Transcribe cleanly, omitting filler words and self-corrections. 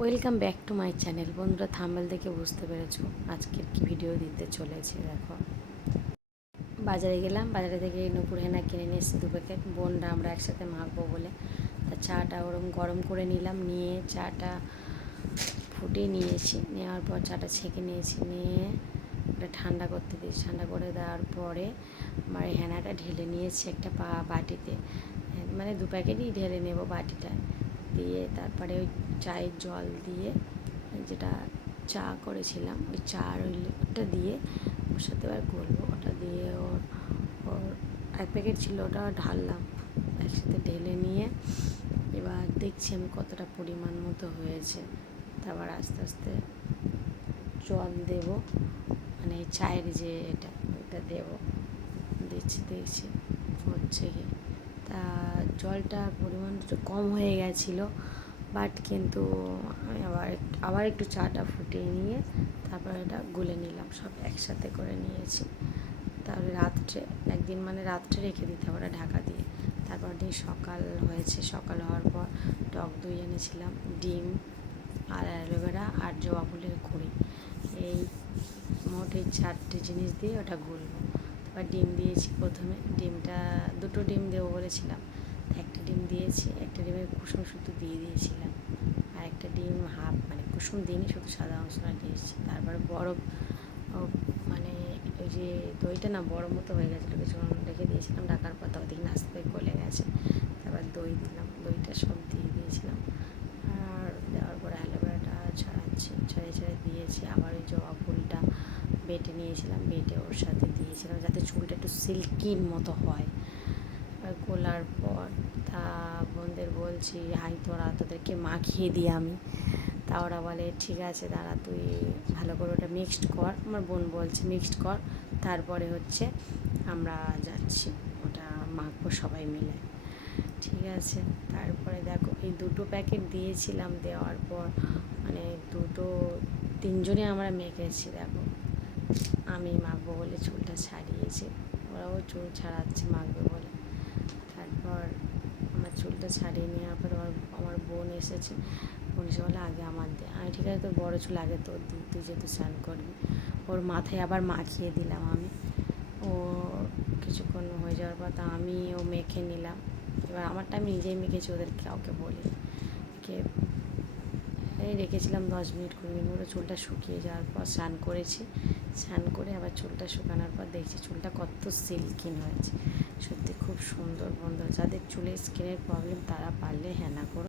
Welcome back to my channel. বন্ধুরা, thumbnail দেখে বুঝতে পেরেছো আজকের কি ভিডিও দিতে চলেছি। দেখো, বাজারে গেলাম, বাজারে থেকে নূপুর হেনা কিনে নিয়ে এসেছি 2 প্যাকেট। বোনরা আমরা একসাথে মাখবো বলে তা চাটা ওরম গরম করে নিলাম, নিয়ে চাটা ফুটিয়ে নিয়েছি। নেওয়ার পর চাটা ছেঁকে নিয়েছি, নিয়ে ওটা ঠান্ডা করতে দিয়েছি। ঠান্ডা করে দেওয়ার পরে আমার হেনাটা ঢেলে নিয়েছি একটা বাটিতে, মানে 2 প্যাকেটই ঢেলে নেব বাটিটায় দিয়ে। তারপরে ওই চায়ের জল দিয়ে, যেটা চা করেছিলাম ওই চার ওটা দিয়ে ওর সাথে এবার গলবো। ওটা দিয়ে ওর 1 প্যাকেট ছিল, ওটা ঢাললাম একসাথে। ঢেলে নিয়ে এবার দেখছি আমি কতটা পরিমাণ মতো হয়েছে। তারপর আস্তে আস্তে জল দেব, মানে চায়ের যে ওটা দেবো। দেখছি হচ্ছে কি, তা জলটা পরিমাণ একটু কম হয়ে গেছিলো, বাট কিন্তু আমি আবার একটু চাটা ফুটিয়ে নিয়ে তারপর এটা গুলে নিলাম, সব একসাথে করে নিয়েছি। তাহলে রাত্রে একদিন, মানে রাত্রে রেখে দিতে হবে ঢাকা দিয়ে। তারপর দিন সকাল হয়েছে, সকাল হওয়ার পর টক দই এনেছিলাম, ডিম আর অ্যালোভেরা আর জবা ফুলের কুঁড়ি, এই মোট এই 4টে জিনিস দিয়ে ওটা গুলবো। তারপর ডিম দিয়েছি প্রথমে, ডিমটা 2টো ডিম দেবো বলেছিলাম, একটা ডিম দিয়েছি, একটা ডিমের কুসুম শুধু দিয়ে দিয়েছিলাম, আর একটা ডিম হাফ, মানে কুসুম দিইনি, শুধু সাদা অংশটা দিয়েছি। তারপরে বরফ, মানে ওই যে দইটা না বড় মতো হয়ে গেছিলো, কিছুক্ষণ রেখে দিয়েছিলাম ঢাকার পর, তবে দেখি আস্তে করে গলে গেছে। তারপর দই দিলাম, দইটা সব দিয়ে দিয়েছিলাম, আর দেওয়ার পরে অ্যালোভেরাটা ছড়িয়ে দিয়েছি। আবার ওই জবা ফুলটা বেটে নিয়েছিলাম, বেটে ওর সাথে দিয়েছিলাম যাতে চুলটা একটু সিল্কির মতো হয়। আর গোলার পর তা বোনদের বলছি, হাই তোদেরকে মাখিয়ে দিই আমি। তা ওরা বলে ঠিক আছে দাঁড়া, তুই ভালো করে ওটা মিক্সড কর। আমার বোন বলছে মিক্সড কর, তারপরে হচ্ছে আমরা যাচ্ছি ওটা মাখবো সবাই মিলে। ঠিক আছে, তারপরে দেখো এই 2টো প্যাকেট দিয়েছিলাম, দেওয়ার পর মানে 3জনে আমরা মেখেছি। দেখো, আমি মাখবো বলে চুলটা ছাড়িয়েছি, ওরাও চুল ছাড়াচ্ছে মাখবে বলে। তারপর আমার চুলটা ছাড়িয়ে নেওয়ার পর আমার বোন এসেছে, বোন এসে বলে আগে আমার দে। আমি ঠিক আছে, তোর বড়ো চুল আগে তোর দিই, তুই যেহেতু স্নান করবি। ওর মাথায় আবার মাখিয়ে দিলাম আমি। ও কিছুক্ষণ হয়ে যাওয়ার পর তা ও মেখে নিলাম। এবার আমারটা আমি নিজেই মেখেছি, ওদের কাউকে বলি কে। এই রেখেছিলাম 10 মিনিট 20 মিনিট মতো, চুলটা শুকিয়ে যাওয়ার পর স্নান করেছি। স্নান করে আবার চুলটা শুকানোর পর দেখছি চুলটা কত সিল্কিন হয়েছে, সত্যি খুব সুন্দর। বন্ধু, যাদের চুলের স্কিনের প্রবলেম তারা পারলে হেনা করো।